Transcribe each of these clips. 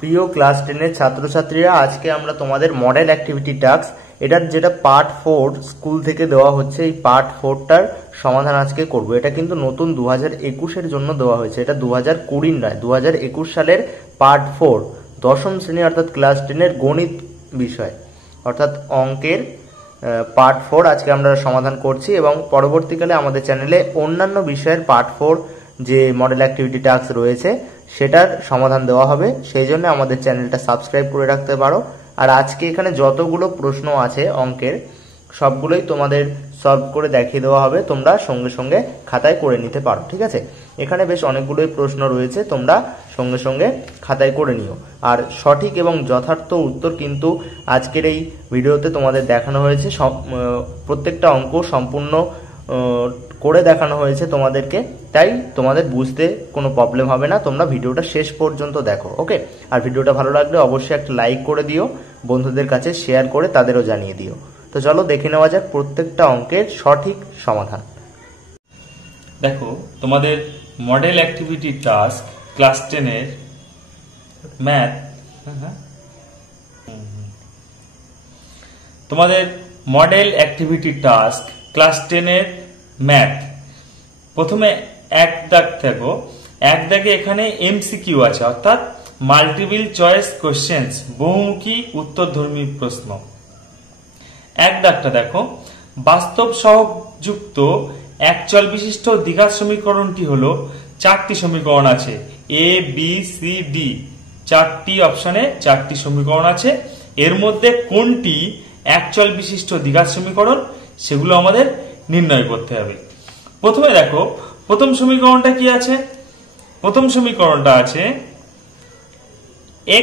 প্রিয় ক্লাস 10 এর ছাত্রছাত্রীরা, আজকে আমরা তোমাদের মডেল অ্যাক্টিভিটি টাস্ক এটার যেটা পার্ট 4 স্কুল থেকে দেওয়া হচ্ছে, এই পার্ট 4টার সমাধান আজকে করব। এটা কিন্তু নতুন 2021 এর জন্য দেওয়া হয়েছে, এটা 2020 নয়, 2021 সালের পার্ট 4 দশম শ্রেণী অর্থাৎ ক্লাস 10 এর গণিত বিষয় অর্থাৎ অঙ্কের পার্ট 4 আজকে আমরা সমাধান করছি। এবং পরবর্তীকালে আমাদের চ্যানেলে অন্যান্য বিষয়ের পার্ট 4 যে মডেল অ্যাক্টিভিটি টাস্ক রয়েছে সেটার সমাধান দেওয়া হবে, সেই জন্য আমাদের চ্যানেলটা সাবস্ক্রাইব করে রাখতে পারো। আর আজকে এখানে যতগুলো প্রশ্ন আছে অঙ্কের সবগুলোই তোমাদের সলভ করে দেখিয়ে দেওয়া হবে, তোমরা সঙ্গে সঙ্গে খাতায় করে নিতে পারো। ঠিক আছে, এখানে বেশ অনেকগুলোই প্রশ্ন রয়েছে, তোমরা সঙ্গে সঙ্গে খাতায় করে নিও। আর সঠিক এবং যথার্থ উত্তর কিন্তু আজকের এই ভিডিওতে তোমাদের দেখানো হয়েছে, প্রত্যেকটা অঙ্ক সম্পূর্ণ করে দেখানো হয়েছে তোমাদেরকে, তাই তোমাদের বুঝতে কোনো প্রবলেম হবে না। তোমরা ভিডিওটা শেষ পর্যন্ত দেখো, ওকে? আর ভিডিওটা ভালো লাগলে অবশ্যই একটা লাইক করে দিও, বন্ধুদের কাছে শেয়ার করে তাদেরও জানিয়ে দিও। তো চলো দেখে নেওয়া যাক প্রত্যেকটা অঙ্কের সঠিক সমাধান। দেখো, তোমাদের মডেল অ্যাক্টিভিটি টাস্ক ক্লাস 10 এর ম্যাথ, তোমাদের মডেল অ্যাক্টিভিটি টাস্ক ক্লাস 10 এর ম্যাথ। প্রথমে এক দাগ থাকো, এক দাগে এখানে এমসিকিউ আছে অর্থাৎ মাল্টিপল চয়েস কোশ্চেন্স, বহুমুখী উত্তরধর্মী প্রশ্ন। এক দাগটা দেখো, বাস্তব সহগযুক্ত এক চল বিশিষ্ট দ্বিঘাত সমীকরণটি হলো, চারটি সমীকরণ আছে, এ বি সি ডি, চারটি অপশনে চারটি সমীকরণ আছে। এর মধ্যে কোনটি এক চল বিশিষ্ট দ্বিঘাত সমীকরণ সেগুলো আমাদের নির্ণয় করতে হবে। প্রথমে দেখো, প্রথম সমীকরণটা কি আছে? প্রথম সমীকরণটা আছে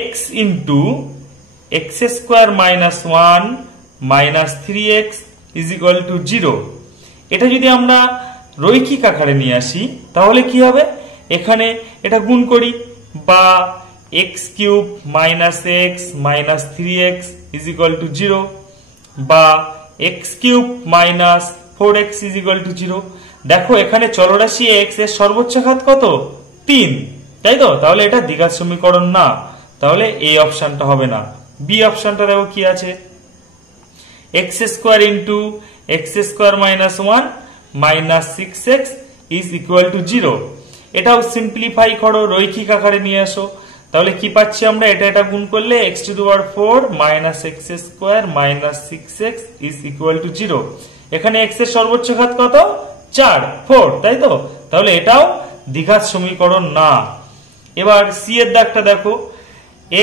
x into x square minus 1 minus 3x is equal to 0। এটা যদি আমরা রৈখিক আকারে নিয়ে আসি তাহলে কি হবে? এখানে এটা গুণ করি, বা x cube minus x minus 3x is equal to 0, বা x cube minus 4x is equal to 0। দেখো, এখানে চলরাশি x এর সর্বোচ্চ ঘাত কত? 3, তাই তো? তাহলে এটা দ্বিঘাত সমীকরণ না, তাহলে এই অপশনটা হবে না। বি অপশনটা দেখো কি আছে, x square into x square minus 1 minus 6x is equal to 0। এটাও সিম্পলিফাই করো, রৈখিক আকারে নিয়ে আসো, তাহলে কি পাচ্ছি আমরা? এটা গুণ করলে x to the power 4 minus x square minus 6x is equal to 0। এখানে x এর সর্বোচ্চ ঘাত কত? 4, তাই তো? তাহলে এটাও দ্বিঘাত সমীকরণ না। এবার সি এর দাগটা দেখো,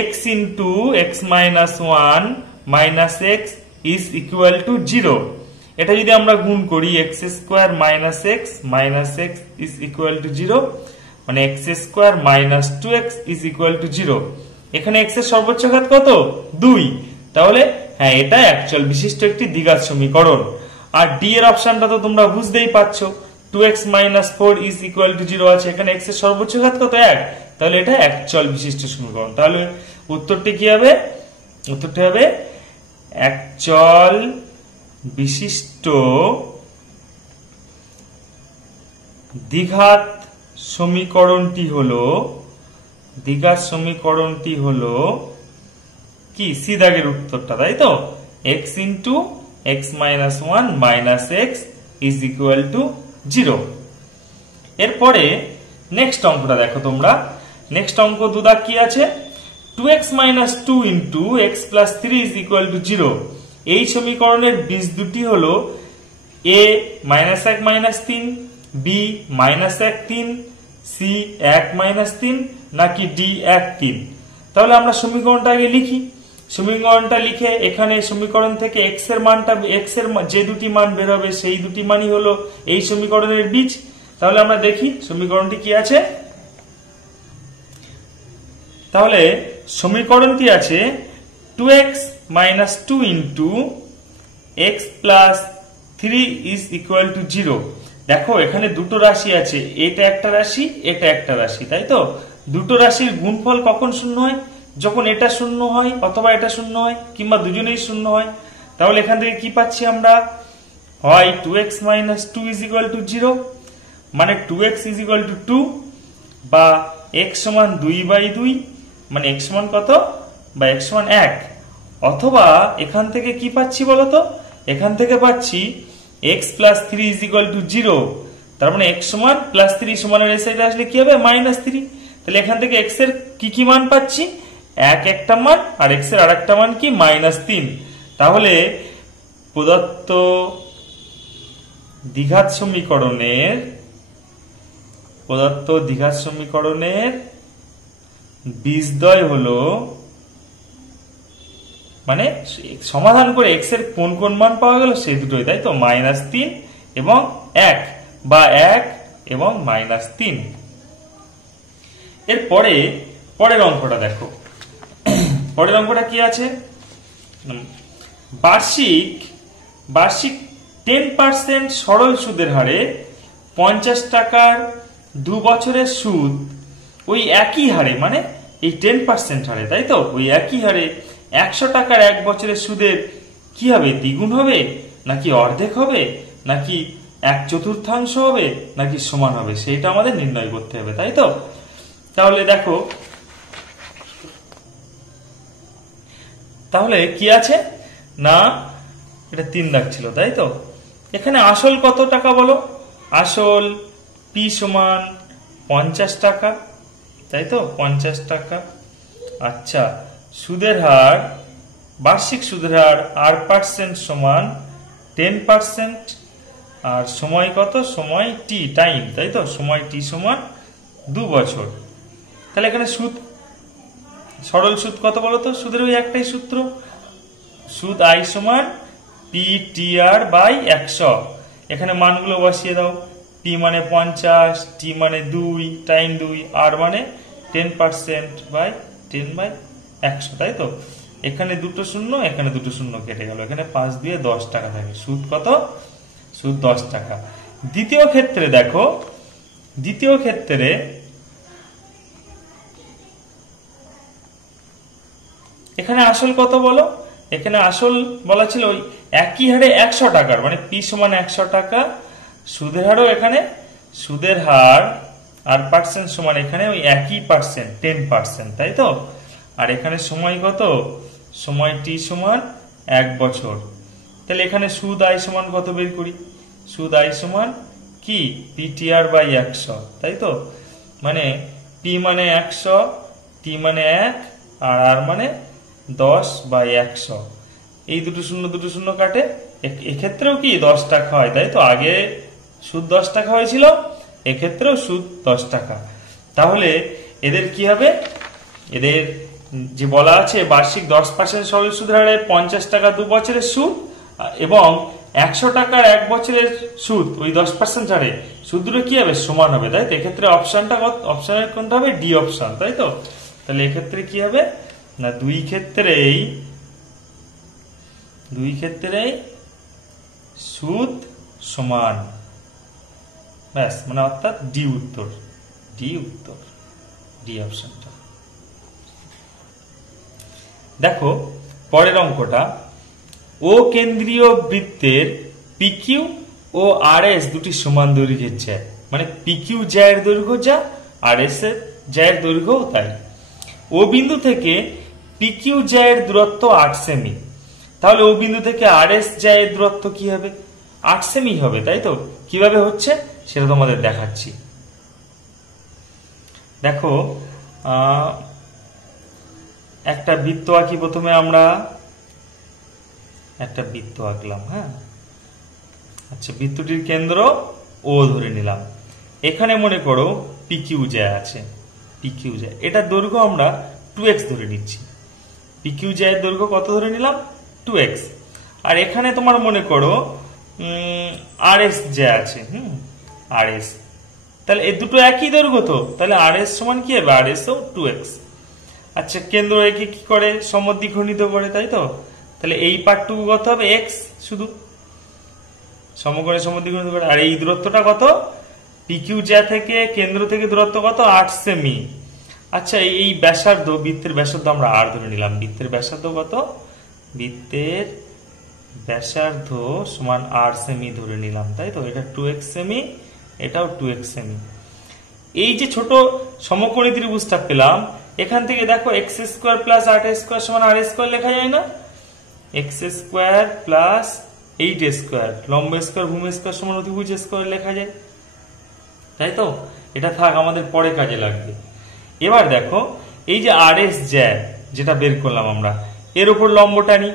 x into x minus 1 minus x is equal to 0। এটা যদি আমরা গুণ করি, x square minus x minus x is equal to 0, মানে x square minus 2x is equal to 0। এখানে x এর সর্বোচ্চ ঘাত কত? 2। তাহলে হ্যাঁ, এটা একচল বিশিষ্ট একটি দ্বিঘাত সমীকরণ। আর ডি এর অপশনটা তো তোমরা বুঝতেই পারছো, 2x minus 4 is equal to 0 আছে, এখানে x এর সর্বোচ্চ ঘাত কত? 1, তাহলে এটা একচল বিশিষ্ট সমীকরণ। তাহলে উত্তরটি কি হবে? উত্তরটি হবে একচল বিশিষ্ট দ্বিঘাত সমীকরণটি হলো কি? সি দাগের উত্তরটা, তাই তো? x into x minus 1 minus x is equal to 0। এরপরে নেক্সট অঙ্কটা দেখো তোমরা। নেক্সট অঙ্ক দুদাগ কি আছে? 2x minus 2 into x plus 3 is equal to 0। এই সমীকরণের বীজ দুটি হলো a minus 1 minus 3, b minus 1 3, c 1 minus 3, নাকি d 1 3। তাহলে আমরা সমীকরণটা আগে লিখি। সমীকরণটা লিখে এখানে সমীকরণ থেকে x এর মানটা, x এর যে দুটি মান বের হবে সেই দুটি মানই হলো এই সমীকরণের বীজ। তাহলে আমরা দেখি সমীকরণটি কি আছে। তাহলে সমীকরণটি আছে 2x minus 2 into x plus 3 is equal to 0। দেখো, এখানে দুটো রাশি আছে, এটা একটা রাশি, এটা একটা রাশি, তাই তো? দুটো রাশির গুণফল কখন শূন্য হয়? যখন এটা শূন্য হয় অথবা এটা শূন্য হয়, কিংবা দুজনেই শূন্য হয়। তাহলে এখান থেকে কি পাচ্ছি আমরা? হয় 2x minus 2 is equal to 0, মানে 2x ইজ ইকুয়াল টু 2, বা x সমান 2/2, মানে x সমান কত, বা x সমান 1, অথবা এখান থেকে কি পাচ্ছি বলতো, এখান থেকে পাচ্ছি x plus 3 is equal to 0, তার মানে x সমান প্লাস 3 সমানের এই সাইডে আসলে কি হবে -3। তাহলে এখান থেকে x এর কি মান পাচ্ছি, 1 একটা মান, আর x এর আরেকটা মান কি -3। তাহলে প্রদত্ত দ্বিঘাত সমীকরণের বীজদ্বয় হলো, মানে সমাধান করে x এর কোন কোন মান পাওয়া গেল সেই দুটোই, তাই তো, -3 এবং 1, বা 1 এবং -3। এর পরের অঙ্কটা দেখো। পরের অঙ্কটা কি আছে, বার্ষিক 10% সরল সুদের হারে 50 টাকার 2 বছরের সুদ ওই একই হারে, মানে এই 10% হারে, তাই তো, ওই একই হারে 100 টাকার 1 বছরের সুদের কি হবে, দ্বিগুণ হবে, নাকি অর্ধেক হবে, নাকি 1/4 হবে, নাকি সমান হবে, সেটা আমাদের নির্ণয় করতে হবে, তাই তো। তাহলে দেখো, তাহলে কি আছে না, এটা 3 দাগ ছিল, তাই তো। এখানে আসল কত টাকা বলো, আসল p সমান 50 টাকা, তাই তো, 50 টাকা। আচ্ছা, সুদের হার, বার্ষিক সুদের হার r% সমান 10%, আর সময় কত, সময় t, টাইম, তাই তো, সময় t সমান 2 বছর। তাহলে এখানে সুদ, সরল সুদ কত বলো তো, সুদের ওই একটাই সূত্র, সুদ i সমান p/100। এখানে মানগুলো বসিয়ে দাও, p মানে 50, t মানে 2, টাইম 2, r মানে 10%/10/100, তাই তো। এখানে দুটো শূন্য, এখানে দুটো শূন্য কেটে গেল, এখানে 5 দিয়ে 10 টাকা থাকে, সুদ কত, সুদ 10 টাকা। দ্বিতীয় ক্ষেত্রে দেখো, দ্বিতীয় ক্ষেত্রে এখানে আসল কত বলো, এখানে আসল বলা ছিল ওই একই হারে 100 টাকার, মানে p সমান 100 টাকা, সুদের হারও এখানে, সুদের হার r% সমান এখানে ওই একই পার্সেন্ট 10%, তাই তো। আর এখানে সময় কত, সময় t সমান 1 বছর। তাহলে এখানে সুদ i সমান কত বের করি, সুদ i সমান কি p/100, তাই তো, মানে p মানে 100, t মানে 1, আর r মানে 10/100। এই দুটো শূন্য কাটে, এক্ষেত্রেও কি 10 টাকা হয়, তাই তো, আগে সুদ 10 টাকা হয়েছিল, এক্ষেত্রেও সুদ 10 টাকা। তাহলে এদের কি হবে, এদের যে বলা আছে বার্ষিক 10% সরল সুদের হারে 50 টাকা 2 বছরের সুদ, এবং 100 টাকার 1 বছরের সুদ ওই 10% হারে, সুদ দুটো কি হবে, সমান হবে, তাই তো। এক্ষেত্রে অপশনের কোনটা হবে, ডি অপশন, তাই তো। তাহলে এক্ষেত্রে কি হবে না, দুই ক্ষেত্রেই সুদ সমান, ব্যাস, মানে অর্থাৎ ডি উত্তর, ডি অপশনটা। দেখো পরের অঙ্কটা, ও কেন্দ্রীয় বৃত্তের পিকিউ ও আরএস দুটি সমান দৈর্ঘ্যের জ্যা, মানে পিকিউ জ্যায়ের দৈর্ঘ্য যা, আরএস এর জ্যায়ের দৈর্ঘ্যও তাই। ও বিন্দু থেকে পিকিউ জ্যায়ের দূরত্ব 8 সেমি, তাহলে ও বিন্দু থেকে আরএস জ্যায়ের দূরত্ব কি হবে, 8 সেমি হবে, তাই তো। কিভাবে হচ্ছে সেটা তোমাদের দেখাচ্ছি। দেখো, একটা বৃত্ত আঁকি, প্রথমে আমরা একটা বৃত্ত আঁকলাম, হ্যাঁ। আচ্ছা, বৃত্তটির কেন্দ্র ও ধরে নিলাম, এখানে মনে করো পিকিউ জ্যা আছে, পিকিউ জ্যা, এটার দৈর্ঘ্য আমরা 2x ধরে নিচ্ছি, পিকিউ জ্যায়ের দৈর্ঘ্য কত ধরে নিলাম, 2x। আর এখানে তোমার মনে করো আরএস জ্যা আছে, আরএস, তাহলে এই দুটো একই দৈর্ঘ্য তো, তাহলে আরএস সমান কি হবে, আরএস ও 2x। আচ্ছা, কেন্দ্র একে কি করে, সমদ্বিখণ্ডিত করে, তাই তো। তাহলে এই পার্টটুকু কত হবে, x, শুধু সমকোণে সমদ্বিখণ্ডিত করে। আর এই দূরত্বটা কত, পিকিউ জ্যা থেকে কেন্দ্র থেকে দূরত্ব কত, 8 সেমি। আচ্ছা, এই ব্যাসার্ধ, বৃত্তের ব্যাসার্ধ আমরা r ধরে নিলাম, বৃত্তের ব্যাসার্ধ কত, বৃত্তের ব্যাসার্ধ সমান 8 সেমি ধরে নিলাম, তাই তো। এটা 2x সেমি, এটাও 2x সেমি। এই যে ছোট সমকোণী ত্রিভুজটা পেলাম, এখান থেকে দেখো এক্স স্কোয়ার প্লাস 8 স্কোয়ার সমান আর স্কোয়ার লেখা যায় না? এক্স স্কোয়ার প্লাস 8 স্কোয়ার লম্ব স্কোয়ার ভূমি স্কোয়ার সমান অতিভুজ স্কোয়ার লেখা যায়, তাই তো? এটা থাক, আমাদের পরে কাজে লাগবে। এবার দেখো এই যে আর এস জ্যা যেটা বের করলাম আমরা, এর উপর লম্ব টানি।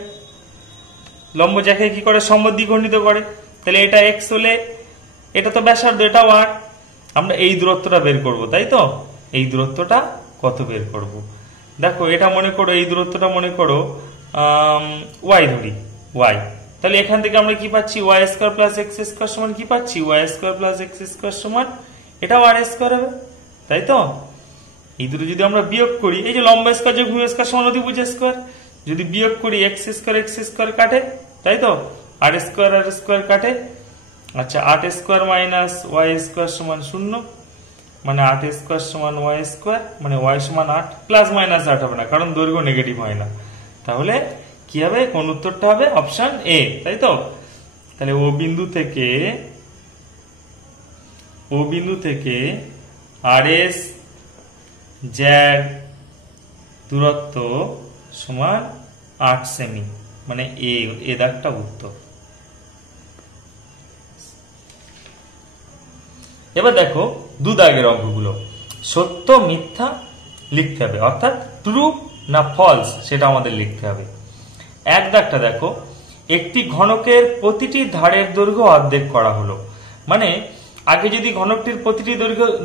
লম্ব জ্যাকে কি করে? সম্মুখ দ্বিখণ্ডিত করে। তাহলে এটা এক্স হলে এটা তো ব্যাসার্ধ, এটাও 8। আমরা এই দূরত্বটা বের করব, তাই তো? এই দূরত্বটা কত বের করব? দেখো এটা মনে করো, এই দূরত্বটা মনে করো ওয়াই ধরি, ওয়াই। তাহলে এখান থেকে আমরা কি পাচ্ছি? Y square plus X square সমান কি পাচ্ছি? Y square plus X square সমান এটাও আর স্কোয়ার হবে, তাই তো? এই দুটো যদি আমরা বিয়োগ করি, এই যে লম্ব স্কোয়ার যোগ ভূমি স্কোয়ার সমান অতিভুজ স্কোয়ার, যদি বিয়োগ করি এক্স স্কোয়ার কাটে, তাই তো? আর স্কোয়ার কাটে। আচ্ছা, 8 স্কোয়ার মাইনাস ওয়াই স্কোয়ার সমান 0, মানে 8 স্কোয়ার সমান ওয়াই স্কোয়ার, মানে ওয়াই সমান 8, প্লাস মাইনাস 8 হবে না, কারণ দৈর্ঘ্য নেগেটিভ হয় না। তাহলে কি হবে? কোন উত্তরটা হবে? অপশন এ, তাই তো? তাহলে ও বিন্দু থেকে আর এস জ্যার দূরত্ব সমান 8 সেমি, মানে এ দাগটা উত্তর। এবার দেখো দু দাগের অঙ্কগুলো, সত্য মিথ্যা লিখতে হবে, অর্থাৎ ট্রু না ফলস সেটা আমাদের লিখতে হবে। এক দাগটা দেখো, একটি ঘনকের প্রতিটি ধারের দৈর্ঘ্য অর্ধেক করা হলো। মানে আগে যদি ঘনকটির প্রতিটি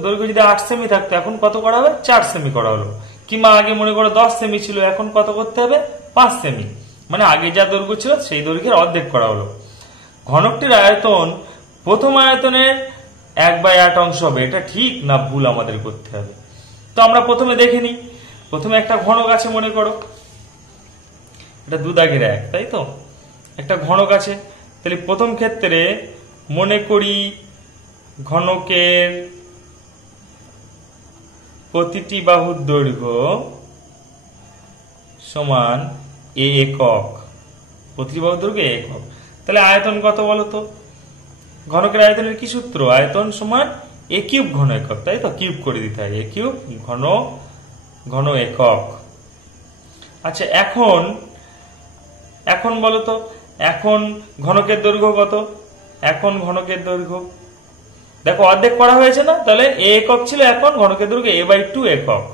দৈর্ঘ্য যদি 8 সেমি থাকতো, এখন কত করা হবে? 4 সেমি করা হলো। কিংবা আগে মনে করো 10 সেমি ছিল, এখন কত করতে হবে? 5 সেমি, মানে আগে যা দৈর্ঘ্য ছিল সেই দৈর্ঘ্যের অর্ধেক করা হলো। ঘনকটির আয়তন প্রথম আয়তনের 1/8 অংশ হবে, এটা ঠিক না ভুল আমাদের করতে হবে। তো আমরা প্রথমে দেখে নিই। প্রথমে একটা ঘনক আছে, মনে করো এটা 2 দাগের 1, তাই তো? একটা ঘনক আছে। তাহলে প্রথম ক্ষেত্রে মনে করি ঘনকের প্রতিটি বাহুর দৈর্ঘ্য সমান এ একক, প্রতিটি বাহুর দৈর্ঘ্য একক। তাহলে আয়তন কত বলো তো? ঘনকের আয়তনের কি সূত্র? আয়তন সমান এ কিউব ঘন একক, তাই তো? কিউব করে দিতে হয়, এ কিউব ঘন একক। আচ্ছা, এখন বলো তো, এখন ঘনকের দৈর্ঘ্য কত? এখন ঘনকের দৈর্ঘ্য দেখো অর্ধেক করা হয়েছে না? তাহলে এ একক ছিল, এখন ঘনকের দৈর্ঘ্য a/2 একক।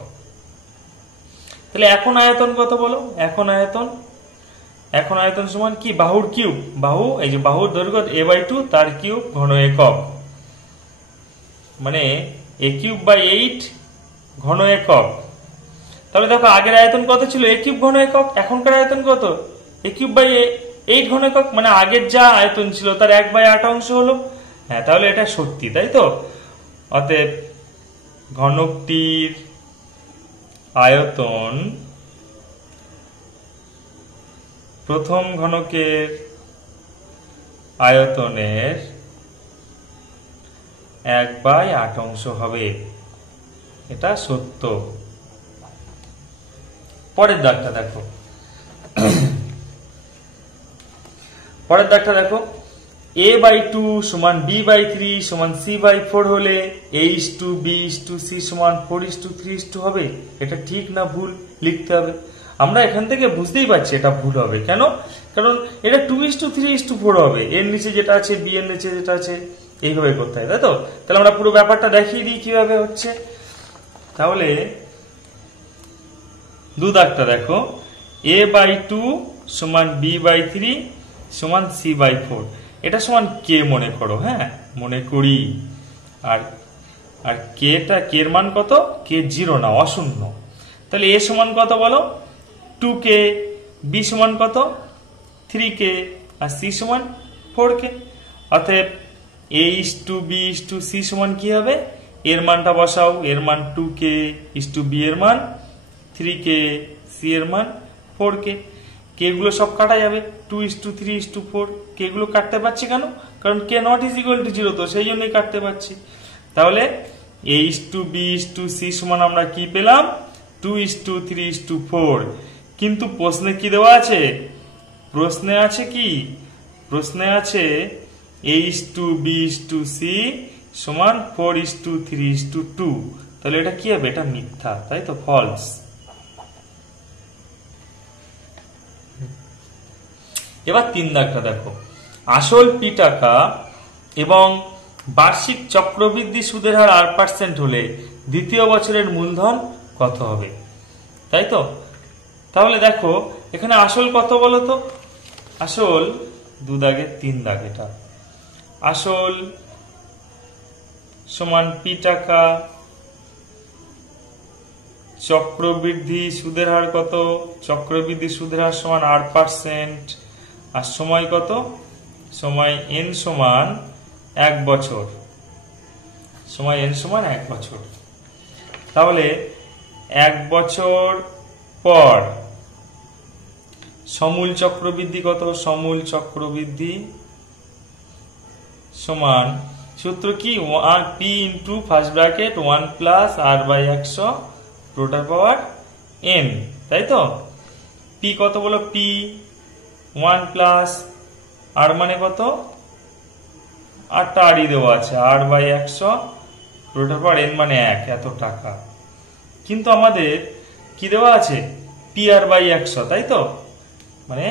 তাহলে এখন আয়তন কত বলো? এখন আয়তন সমান কি? বাহুর কিউব, বাহু, এই যে বাহুর দৈর্ঘ্য a/2 তার কিউব ঘন একক, মানে a3/8 ঘন একক। তাহলে দেখো আগের আয়তন কত ছিল? a³ ঘন একক। এখনকার আয়তন কত? a³/8 ঘন একক, মানে আগের যা আয়তন ছিল তার 1/8 অংশ হলো। হ্যাঁ, তাহলে এটা সত্যি, তাই তো? অতএব ঘনকটির আয়তন প্রথম ঘনকের আয়তনের 1/8 অংশ হবে, এটা সত্য। পরের দাগটা দেখো, a/2 সমান b/3 সমান c/4 হলে a:b:c সমান 4:3 হবে। এটা ঠিক না ভুল লিখতে হবে। আমরা এখান থেকে বুঝতেই পারছি এটা ভুল হবে। কেন? কারণ এটা 2:3:4 হবে। এর নিচে যেটা আছে, বি এর নিচে যেটা আছে, এইভাবে করতে হয়, তাই তো? তাহলে আমরা পুরো ব্যাপারটা দেখিয়ে দিই কিভাবে হচ্ছে। তাহলে দু দাগটা দেখো, a/2 সমান b/3 সমান c/4, এটা সমান কে মনে করো। হ্যাঁ, মনে করি। আর কে এর মান কত? কে 0 না, অশূন্য। তাহলে a সমান কত বলো? 2k, b সমান কত? 3k, আর c সমান 4k। অতএব a:b:c সমান কি হবে? এর মানটা বসাও, এর মান 2k, b এর মান 3k, c এর মান 4k। কে গুলো সব কাটা যাবে, 2:3:4। কে গুলো কাটতে পারছি কেন? কারণ k not is equal to 0, তো সেই জন্যই কাটতে পারছি। তাহলে a:b:c সমান আমরা কি পেলাম? 2:3:4। কিন্তু প্রশ্নে কি দেওয়া আছে? প্রশ্নে আছে কি? প্রশ্নে আছে a:b:c সমান 4:3:2। তাহলে এটা কি হবে? এটা মিথ্যা, তাই তো? ফলস। এবার 3 দাগটা দেখো, আসল পি টাকা এবং বার্ষিক চক্রবৃদ্ধি সুদের হার 8% হলে দ্বিতীয় বছরের মূলধন কত হবে, তাই তো? তাহলে দেখো এখানে আসল কত বলো তো? আসল 2 দাগের 3 দাগ, এটা আসল সমান পি টাকা, চক্রবৃদ্ধি সুদের হার কত? চক্রবৃদ্ধি সুদের হার সমান 8%, আর সময় কত? সময় n সমান 1 বছর, সময় n সমান 1 বছর। তাহলে 1 বছর পর সমূল চক্রবৃদ্ধি কত? সমূল চক্রবৃদ্ধি সমান সূত্র কি? P into first bracket 1 plus R by 100 total power n, তাই তো? পি কত বলো? পি 1 প্লাস আর মানে কত? আরটা আরই দেওয়া আছে, আর বাই 100 টোটাল পাওয়ার n মানে 1, এত টাকা। কিন্তু আমাদের কি দেওয়া আছে? পি আর বাই 100, তাই তো? মানে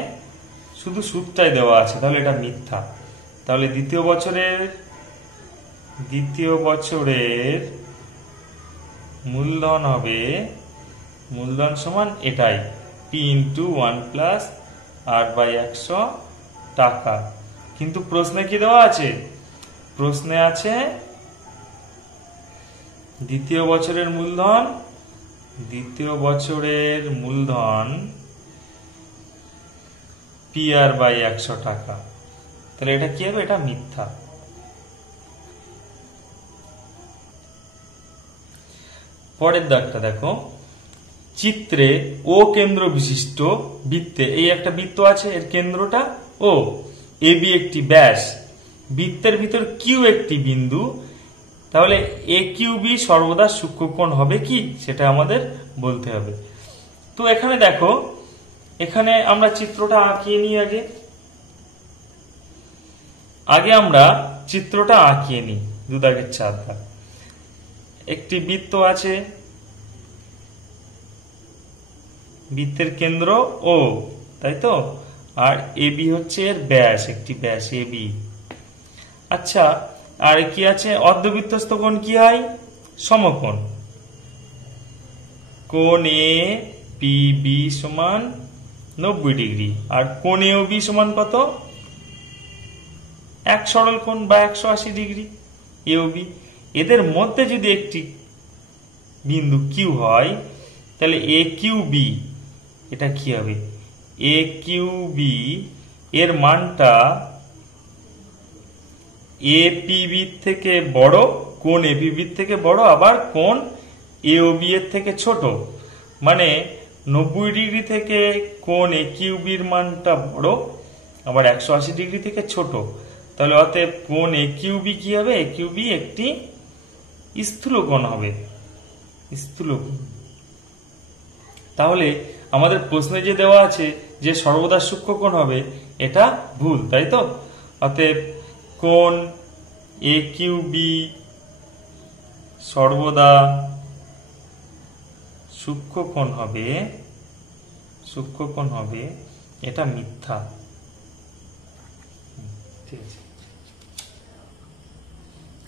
শুধু সুদটাই দেওয়া আছে, তাহলে এটা মিথ্যা। তাহলে দ্বিতীয় বছরের মূলধন হবে, মূলধন সমান এটাই, P into 1 plus R by 100 টাকা। কিন্তু প্রশ্নে কি দেওয়া আছে? প্রশ্নে আছে দ্বিতীয় বছরের মূলধন পি আর বাই 100 টাকা। তাহলে এটা কি হবে? এটা মিথ্যা। পরের দাগটা দেখো, চিত্রে ও কেন্দ্র বিশিষ্ট বৃত্তে, এই একটা বৃত্ত আছে, এর কেন্দ্রটা ও, এ বি একটি ব্যাস, বৃত্তের ভিতর কিউ একটি বিন্দু, তাহলে এ কিউ বি সর্বদা সূক্ষ্মকোণ হবে কি, সেটা আমাদের বলতে হবে। তো এখানে দেখো, এখানে আমরা চিত্রটা আঁকিয়ে নিই। আগে আমরা চিত্রটা আঁকিয়ে নিই। 2 দাগের 4 দাগ, একটি বৃত্ত আছে, বৃত্তের কেন্দ্র ও, তাই তো? আর এ বি হচ্ছে এর ব্যাস, একটি ব্যাস এ বি। আচ্ছা, আর কি আছে? অর্ধবৃত্তস্থ কোণ কি হয়? সমকোণ। কোণ এ পি বি সমান 90 ডিগ্রি, আর কোণ এ ও বি সমান কত? এক সরল কোণ বা 180 ডিগ্রি এ ও বি। এদের মধ্যে যদি একটি বিন্দু কিউ হয়, তাহলে এ কিউ বি, এটা কি হবে? এ কিউ বি এর মানটা এ পি বি থেকে বড়, কোণ এ পি বি থেকে বড়, আবার কোণ এ ও বি এর থেকে ছোট। মানে 90 ডিগ্রি থেকে কোণ এ কিউ বির মানটা বড়, আবার 180 ডিগ্রি থেকে ছোট। তাহলে অতএব কোণ এ কিউ বি কি হবে? এ কিউ বি একটি স্থূলকোণ হবে, স্থূলকোণ। তাহলে আমাদের প্রশ্নে যে দেওয়া আছে যে সর্বদা সূক্ষ্মকোণ হবে, এটা ভুল, তাই তো? অতএব কোণ এ কিউ বি সর্বদা সূক্ষ্মকোণ হবে, এটা মিথ্যা। ঠিক আছে,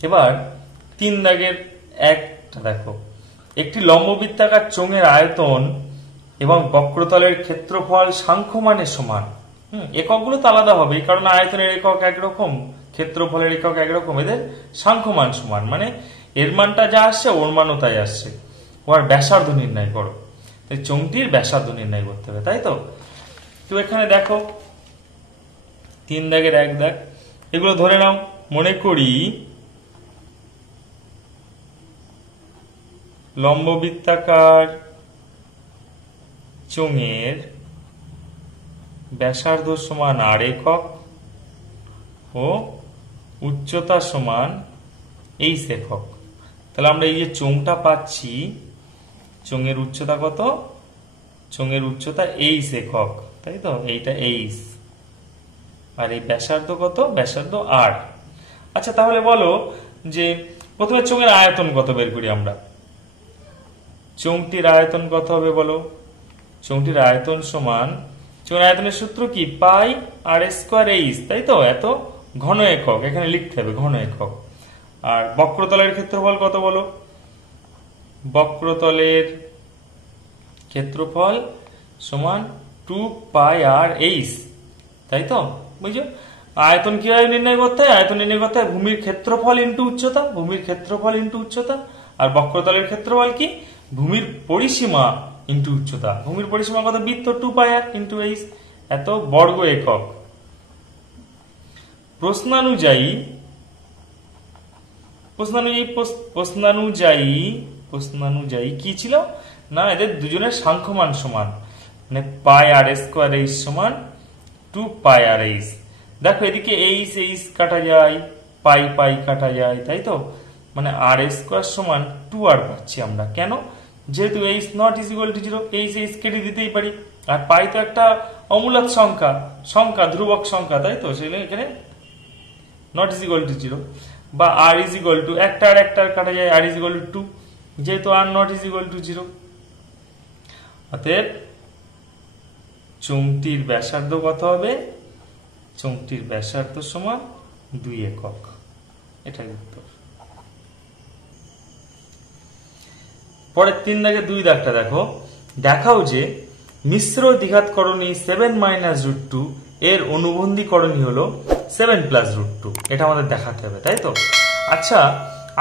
এবার 3 দাগের 1টা দেখো, একটি লম্ববৃত্তাকার চোঙের আয়তন এবং বক্রতলের ক্ষেত্রফল সাংখ্যমানের সমান। এককগুলো তো আলাদা হবে, কারণ আয়তনের একক একরকম, ক্ষেত্রফলের একক একরকম, এদের সাংখ্যমান সমান। মানে এর মানটা যা আসছে ওর মানও তাই আসছে। ওর ব্যাসার্ধ নির্ণয় করো, তাই চোঙটির ব্যাসার্ধ নির্ণয় করতে হবে, তাই তো? তো এখানে দেখো 3 দাগের 1 দাগ, এগুলো ধরে নাও। মনে করি লম্ববৃত্তাকার চোঙের ব্যাসার্ধ সমান আর একক ও উচ্চতা সমান এইচ একক। তাহলে আমরা এই যে চোঙটা পাচ্ছি, চোঙের উচ্চতা কত? চোঙের উচ্চতা এইচ একক, তাই তো? এইটা এইচ, আর এই ব্যাসার্ধ কত? ব্যাসার্ধ আর। আচ্ছা, তাহলে বলো যে প্রথমে চোঙের আয়তন কত বের করি আমরা। চোঙটির আয়তন কত হবে বলো? চোঙটির আয়তন সমান আয়তনের সূত্র কি পাই আর স্কোয়ার এইচ, তাই তো? এত ঘন একক এখানে লিখতে হবে, ঘন একক। আর বক্রতলের ক্ষেত্রফল কত বলো? বক্রতলের ক্ষেত্রফল সমান 2 পাই আর এইচ, তাই তো? বুঝছো? আয়তন কিভাবে নির্ণয় করতে হয়? আয়তন নির্ণয় করতে হয় ভূমির ক্ষেত্রফল ইন্টু উচ্চতা, ভূমির ক্ষেত্রফল ইন্টু উচ্চতা। আর বক্রতলের ক্ষেত্রফল কি? ভূমির পরিসীমা ইন্টু উচ্চতা। ভূমির পরিসীমা কত? বৃত্ত 2 পাই আর ইন্টু এইচ, এত বর্গ একক। প্রশ্নানুযায়ী কি ছিল না, এদের দুজনের সাংখ্যমান সমান, মানে পাই আর স্কোয়ার এইচ সমান 2 পাই আর এইচ। দেখো এদিকে এইচ এইচ কাটা যায়, পাই পাই কাটা যায়, তাই তো? মানে আর স্কোয়ার সমান 2 আর পাচ্ছি আমরা। কেন? যেহেতু H not is equal to 0, H H কেটে দিতেই পারি। আর পাই তো একটা অমূলক সংখ্যা, ধ্রুবক সংখ্যা, তাই তো? সেগুলো এখানে নট ইজ ইকুয়াল টু 0, বা আর ইজ ইকুয়াল টু একটা আর একটা কাটা যায়, আর ইজ ইকুয়াল টু 2, যেহেতু are not is equal to 0। অতএব চোঙটির ব্যাসার্ধ কত হবে? চোঙটির ব্যাসার্ধ সমান 2 একক। এটাই উত্তর। পরের 3 দাগে 2 দাগটা দেখো, দেখাও যে মিশ্র দ্বিঘাতকরণী 7 মাইনাস রুট 2 এর অনুবন্ধীকরণী হলো 7 প্লাস রুট 2। এটা আমাদের দেখাতে হবে, তাই তো? আচ্ছা,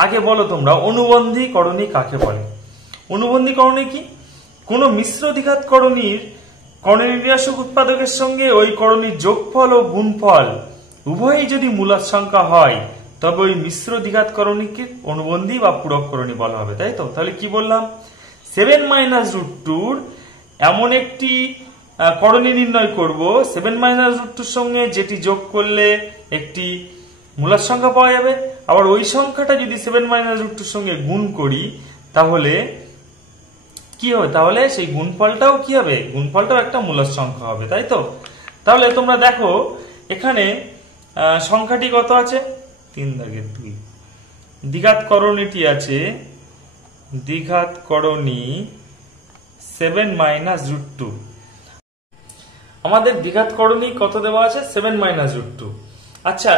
আগে বলো তোমরা অনুবন্ধীকরণী কাকে বলে? অনুবন্ধীকরণী কি? কোন মিশ্র দ্বিঘাতকরণীর করণীনির্ণায়ক উৎপাদকের সঙ্গে ওই করণীর যোগফল ও গুণফল উভয়ই যদি মূলদ সংখ্যা হয় তবে ওই মিশ্র দ্বিঘাতকরণীকে অনুবন্ধী বা পূরককরণী বলা হবে, তাই তো? তাহলে কি বললাম? 7 মাইনাস রুট 2 এমন একটি করণী নির্ণয় করব 7 মাইনাস রুট 2 সঙ্গে যেটি যোগ করলে একটি মূলদ সংখ্যা পাওয়া যাবে। আবার ওই সংখ্যাটা যদি 7 মাইনাস রুট 2 সঙ্গে গুণ করি তাহলে কি হবে? তাহলে সেই গুণফলটাও কি হবে? গুণফলটাও একটা মূলদ সংখ্যা হবে, তাই তো? তাহলে তোমরা দেখো এখানে সংখ্যাটি কত আছে? 3 দাগের 2 দ্বিঘাতকরণীটি আছে, দ্বিঘাতকরণী 7 মাইনাস রুট 2। আমাদের দ্বিঘাতকরণী কত দেওয়া আছে? 7 মাইনাস রুট 2। আচ্ছা,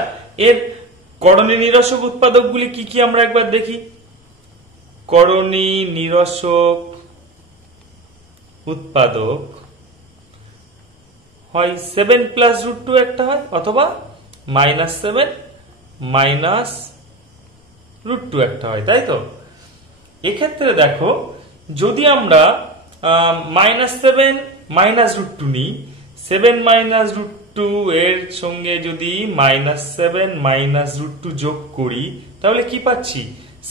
এর করণী নিরসক উৎপাদকগুলি কি কি আমরা একবার দেখি। করণী নিরসক উৎপাদক হয় 7 প্লাস রুট 2 একটা হয়, অথবা মাইনাস 7 মাইনাস রুট 2 একটা হয়, তাই তো? এক্ষেত্রে দেখো, যদি আমরা মাইনাস 7 মাইনাস রুট 2 নিই, 7 মাইনাস রুট 2 এর সঙ্গে যদি মাইনাস 7 মাইনাস রুট 2 যোগ করি তাহলে কি পাচ্ছি?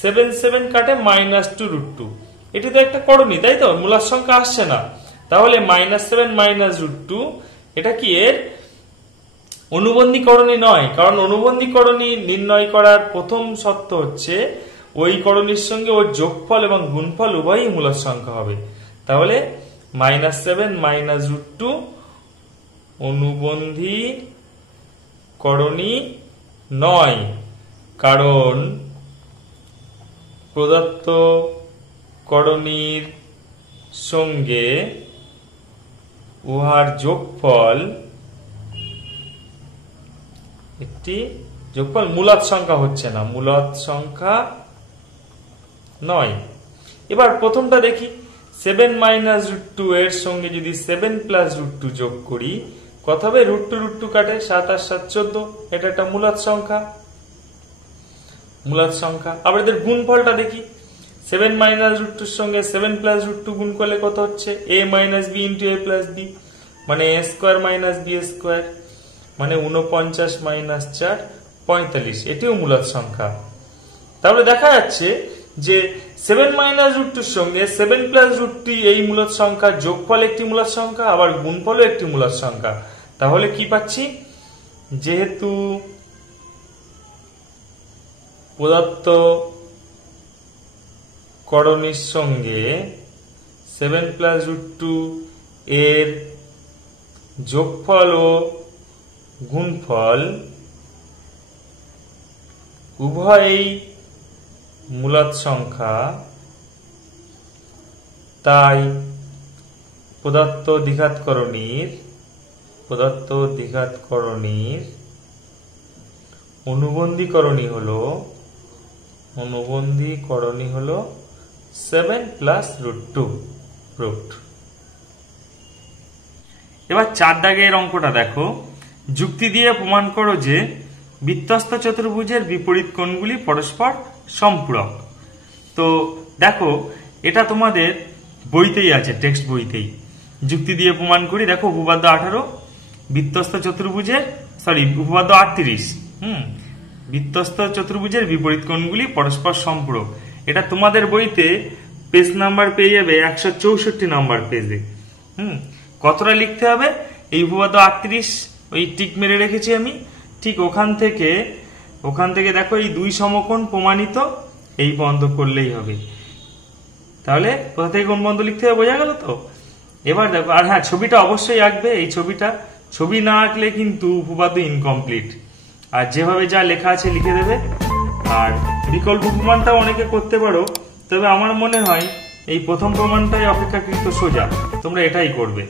7 7 কাটে মাইনাস 2 রুট 2। এটি তো একটা করণী, তাই তো? মূলদ সংখ্যা আসছে না। তাহলে মাইনাস 7 মাইনাস রুট 2 এটা কি এর অনুবন্ধীকরণী নয়, কারণ অনুবন্ধীকরণী নির্ণয় করার প্রথম শর্ত হচ্ছে ওই করণীর সঙ্গে ওর যোগফল এবং গুণফল উভয়ই মূলদ সংখ্যা হবে। তাহলে মাইনাস 7 মাইনাস রুট 2 অনুবন্ধীকরণী নয়, কারণ প্রদত্ত করণীর সঙ্গে উহার যোগফল একটি যোগফল মূলদ সংখ্যা হচ্ছে না, মূলদ সংখ্যা নয়। এবার প্রথমটা দেখি, 7 মাইনাস রুট 2 এর সঙ্গে যদি 7 প্লাস রুট 2 যোগ করি কত হবে? রুট 2 কাটে 7 আর 7 14, এটা একটা মূলদ সংখ্যা। আবার এদের গুণফলটা দেখি, 7 মাইনাস রুট 2 এর সঙ্গে 7 প্লাস রুট 2 গুণ করলে কত হচ্ছে? a minus B into a plus B, মানে a square minus B square, মানে 49 মাইনাস 4 45, এটিও মূলদ সংখ্যা। তাহলে দেখা যাচ্ছে যে 7 মাইনাস রুট 2 এর সঙ্গে 7 প্লাস রুট 2 এই মূলদ সংখ্যা, যোগফল একটি মূলদ সংখ্যা, আবার গুণফলও একটি মূলদ সংখ্যা। তাহলে কি পাচ্ছি? যেহেতু প্রদত্ত করণীর সঙ্গে 7 প্লাস রুট 2 এর যোগফল ও গুণফল উভয়ই মূলদ সংখ্যা, তাই প্রদত্ত দ্বিঘাতকরণীর প্রদত্ত দ্বিঘাতকরণীর অনুবন্ধীকরণী হলো 7 প্লাস √2 রুট। এবার 4 দাগের অঙ্কটা দেখো, যুক্তি দিয়ে প্রমাণ করো যে বৃত্তস্থ চতুর্ভুজের বিপরীত কোণগুলি পরস্পর সম্পূরক। তো দেখো এটা তোমাদের বইতেই আছে, টেক্সট বইতেই। যুক্তি দিয়ে প্রমাণ করি, দেখো উপপাদ্য 18 বৃত্তস্থ চতুর্ভুজের উপপাদ্য 38 বৃত্তস্থ চতুর্ভুজের বিপরীত কোণগুলি পরস্পর সম্পূরক। এটা তোমাদের বইতে পেজ নাম্বার পেয়ে যাবে 164 নাম্বার পেজে। কতটা লিখতে হবে, এই উপপাদ্য 38 ওই টিক মেরে রেখেছি আমি, ঠিক ওখান থেকে দেখো এই 2 সমকোণ প্রমাণিত, এই বন্ধ করলেই হবে। তাহলে কোথা থেকে কোন বন্ধ লিখতে হবে বোঝা গেল তো। এবার দেখো, আর হ্যাঁ ছবিটা অবশ্যই আঁকবে, এই ছবি না আঁকলে কিন্তু উপপাদ্য ইনকমপ্লিট। আর যেভাবে যা লেখা আছে লিখে দেবে। আর বিকল্প প্রমাণটাও অনেকে করতে পারো, তবে আমার মনে হয় এই প্রথম প্রমাণটাই অপেক্ষাকৃত সোজা, তোমরা এটাই করবে।